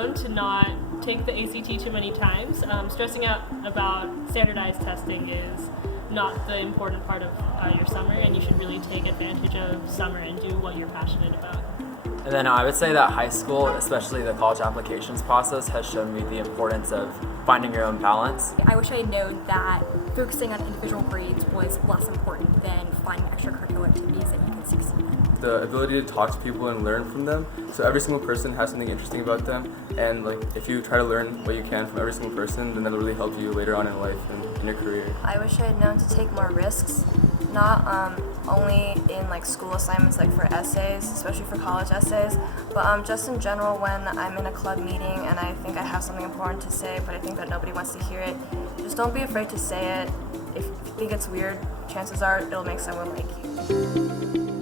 known to not take the ACT too many times. Stressing out about standardized testing is not the important part of your summer, and you should really take advantage of summer and do what you're passionate about. And then I would say that high school, especially the college applications process, has shown me the importance of finding your own balance. I wish I had known that focusing on individual grades was less important than finding extracurricular activities that you can succeed in. The ability to talk to people and learn from them. So every single person has something interesting about them, and if you try to learn what you can from every single person, then that'll really help you later on in life and in your career. I wish I had known to take more risks, not only in school assignments for essays, especially for college essays, but just in general when I'm in a club meeting and I think I have something important to say, but I think that nobody wants to hear it. Just don't be afraid to say it. If you think it's weird, chances are it'll make someone like you.